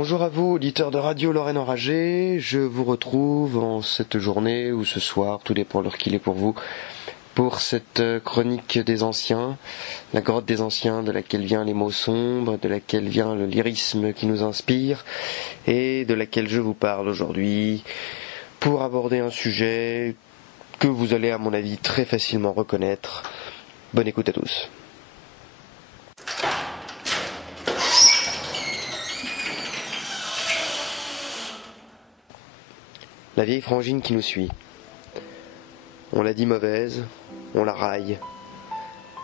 Bonjour à vous, auditeurs de Radio Lorraine Enragée. Je vous retrouve en cette journée ou ce soir, tout dépend de l'heure qu'il est pour vous, pour cette chronique des anciens, la grotte des anciens, de laquelle vient les mots sombres, de laquelle vient le lyrisme qui nous inspire, et de laquelle je vous parle aujourd'hui pour aborder un sujet que vous allez à mon avis très facilement reconnaître. Bonne écoute à tous. La vieille frangine qui nous suit. On la dit mauvaise, on la raille,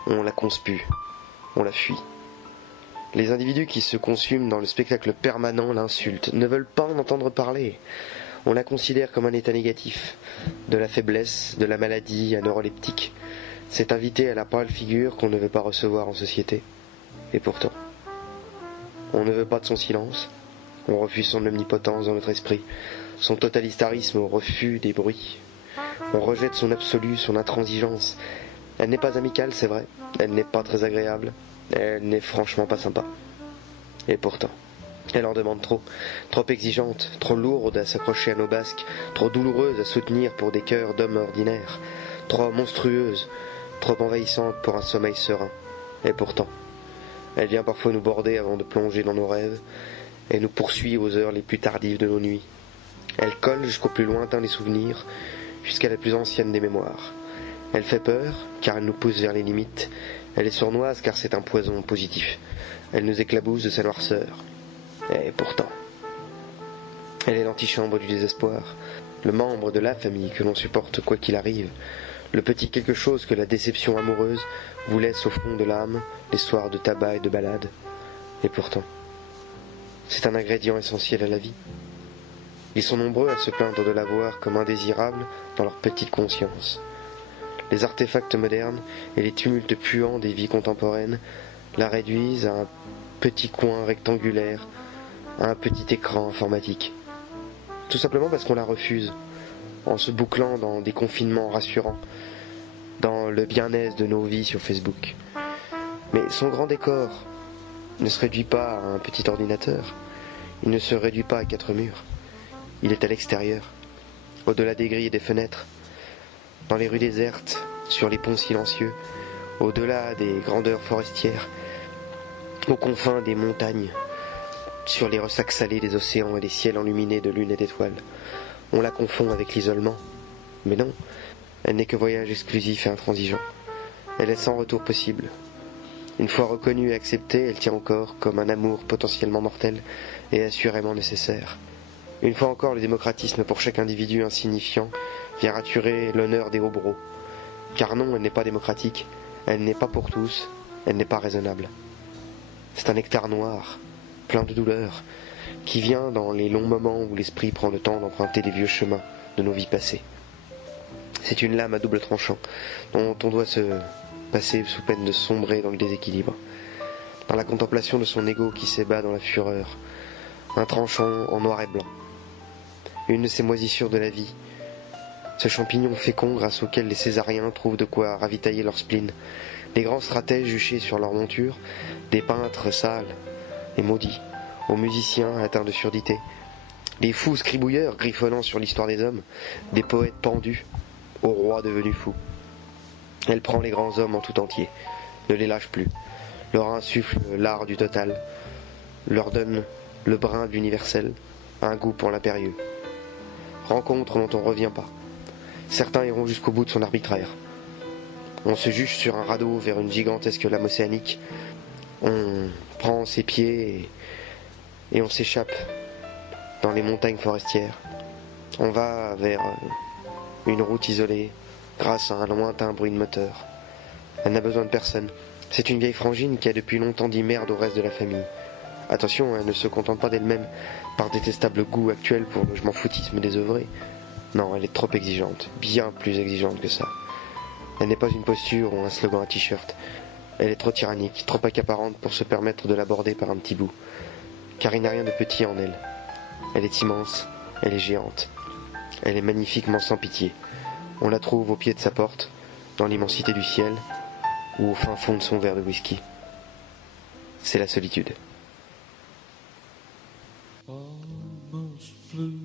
on la conspue, on la fuit. Les individus qui se consument dans le spectacle permanent l'insultent, ne veulent pas en entendre parler. On la considère comme un état négatif, de la faiblesse, de la maladie, un neuroleptique. Cet invité à la pâle figure qu'on ne veut pas recevoir en société. Et pourtant, on ne veut pas de son silence, on refuse son omnipotence dans notre esprit, son totalitarisme au refus des bruits. On rejette son absolu, son intransigeance. Elle n'est pas amicale, c'est vrai, elle n'est pas très agréable, elle n'est franchement pas sympa. Et pourtant, elle en demande trop, trop exigeante, trop lourde à s'accrocher à nos basques, trop douloureuse à soutenir pour des cœurs d'hommes ordinaires, trop monstrueuse, trop envahissante pour un sommeil serein. Et pourtant, elle vient parfois nous border avant de plonger dans nos rêves, et nous poursuit aux heures les plus tardives de nos nuits. Elle colle jusqu'au plus lointain des souvenirs, jusqu'à la plus ancienne des mémoires. Elle fait peur, car elle nous pousse vers les limites. Elle est sournoise, car c'est un poison positif. Elle nous éclabousse de sa noirceur. Et pourtant, elle est l'antichambre du désespoir, le membre de la famille que l'on supporte quoi qu'il arrive, le petit quelque chose que la déception amoureuse vous laisse au fond de l'âme, les soirs de tabac et de balade. Et pourtant, c'est un ingrédient essentiel à la vie. Ils sont nombreux à se plaindre de l'avoir comme indésirable dans leur petite conscience. Les artefacts modernes et les tumultes puants des vies contemporaines la réduisent à un petit coin rectangulaire, à un petit écran informatique. Tout simplement parce qu'on la refuse, en se bouclant dans des confinements rassurants, dans le bien-être de nos vies sur Facebook. Mais son grand décor ne se réduit pas à un petit ordinateur, il ne se réduit pas à 4 murs. Il est à l'extérieur, au-delà des grilles et des fenêtres, dans les rues désertes, sur les ponts silencieux, au-delà des grandeurs forestières, aux confins des montagnes, sur les ressacs salés des océans et des ciels enluminés de lune et d'étoiles. On la confond avec l'isolement, mais non, elle n'est que voyage exclusif et intransigeant. Elle est sans retour possible. Une fois reconnue et acceptée, elle tient encore comme un amour potentiellement mortel et assurément nécessaire. Une fois encore, le démocratisme pour chaque individu insignifiant vient raturer l'honneur des hobereaux. Car non, elle n'est pas démocratique, elle n'est pas pour tous, elle n'est pas raisonnable. C'est un nectar noir, plein de douleur, qui vient dans les longs moments où l'esprit prend le temps d'emprunter les vieux chemins de nos vies passées. C'est une lame à double tranchant, dont on doit se passer sous peine de sombrer dans le déséquilibre. Dans la contemplation de son ego qui s'ébat dans la fureur, un tranchant en noir et blanc. Une de ces moisissures de la vie, ce champignon fécond grâce auquel les césariens trouvent de quoi ravitailler leur spleen, les grands stratèges juchés sur leur monture, des peintres sales et maudits, aux musiciens atteints de surdité, les fous scribouilleurs griffonnant sur l'histoire des hommes, des poètes pendus, aux rois devenus fous. Elle prend les grands hommes en tout entier, ne les lâche plus, leur insuffle l'art du total, leur donne le brin de l'universel, un goût pour l'impérieux. Rencontre dont on ne revient pas. Certains iront jusqu'au bout de son arbitraire. On se juge sur un radeau vers une gigantesque lame océanique. On prend ses pieds et on s'échappe dans les montagnes forestières. On va vers une route isolée grâce à un lointain bruit de moteur. Elle n'a besoin de personne. C'est une vieille frangine qui a depuis longtemps dit merde au reste de la famille. Attention, elle ne se contente pas d'elle-même par détestable goût actuel pour le je m'en foutisme désœuvré. Non, elle est trop exigeante, bien plus exigeante que ça. Elle n'est pas une posture ou un slogan à t-shirt. Elle est trop tyrannique, trop accaparante pour se permettre de l'aborder par un petit bout. Car il n'y a rien de petit en elle. Elle est immense, elle est géante. Elle est magnifiquement sans pitié. On la trouve au pied de sa porte, dans l'immensité du ciel, ou au fin fond de son verre de whisky. C'est la solitude. almost blue,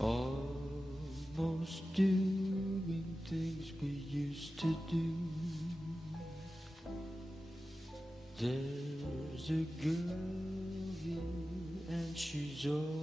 almost doing things we used to do. There's a girl here and she's all